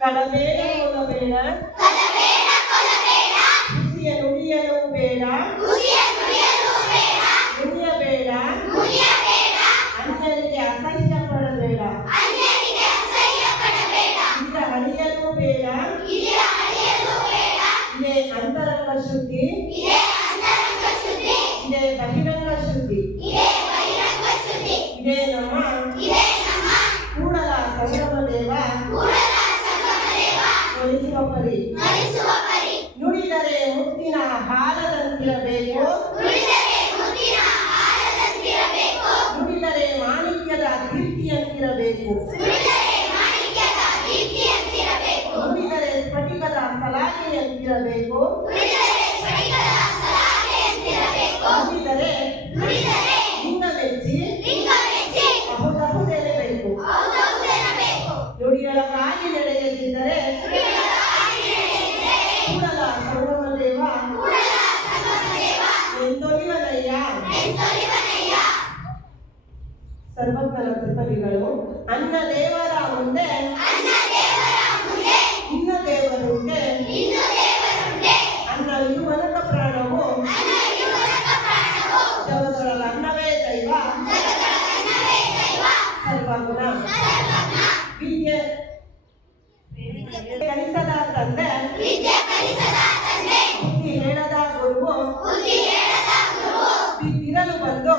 ಕಳಬೇಡ ಕೊಲಬೇಡ ಹುಸಿಯ ನುಡಿಯಲು ಬೇಡ ನುಡಿಯಬೇಡ ಅನ್ಯರಿಗೆ ಅಸಹ್ಯ ಪಡಬೇಡ ಇದರ ಅಳಿಯಲು ಬೇಡ ಇದೇ ಅಂತರಂಗ ಶುದ್ಧಿ ಇದೇ ಬಹಿರಂಗ ಶುದ್ಧಿ ಇದೇ ನಮ್ಮ ಕೂಡಲ ಸಂಗಮ ದೇವ ಒಲಿಸುವ ಪರಿ ನುಡಿದರೆ ಮುತ್ತಿನ ಹಾರದಂತಿರಬೇಕು ನುಡಿದರೆ ಮಾಣಿಕ್ಯದ ದೀಪ್ತಿಯಂತಿರಬೇಕು ನುಡಿದರೆ ಸ್ಫಟಿಕದ ಸಲಾಕೆಯಂತಿರಬೇಕು ನುಡಿದರೆ ಲಿಂಗವೆಚ್ಚಿ ಬಹುದೆನಬೇಕು ನುಡಿಯೊಳಗಾಗಿ ನಡೆಯದಿದ್ದರೆ ಕೂಡಲ ಸಂಗಮ ದೇವ ಎಂದೊಲಿವನಯ್ಯ. ಸರ್ವಜ್ಞನ ತ್ರಿಪದಿಗಳು ಅನ್ನ ದೇವರ ಮುಂದೆ ಇನ್ನ ದೇವರುಂಟೆ ಅನ್ನ ಇರುವನಕ ಪ್ರಾಣವು ಜಗದೊಳಗ ಅನ್ನವೇ ದೈವ ಸರ್ವಜ್ಞ ವಿದ್ಯೆ ಕಲಿಸದ ತಂದೆ ಬುದ್ಧಿ ಹೇಳದ ಗುರುವು ಬಿದ್ದಿರಲು ಬಂದು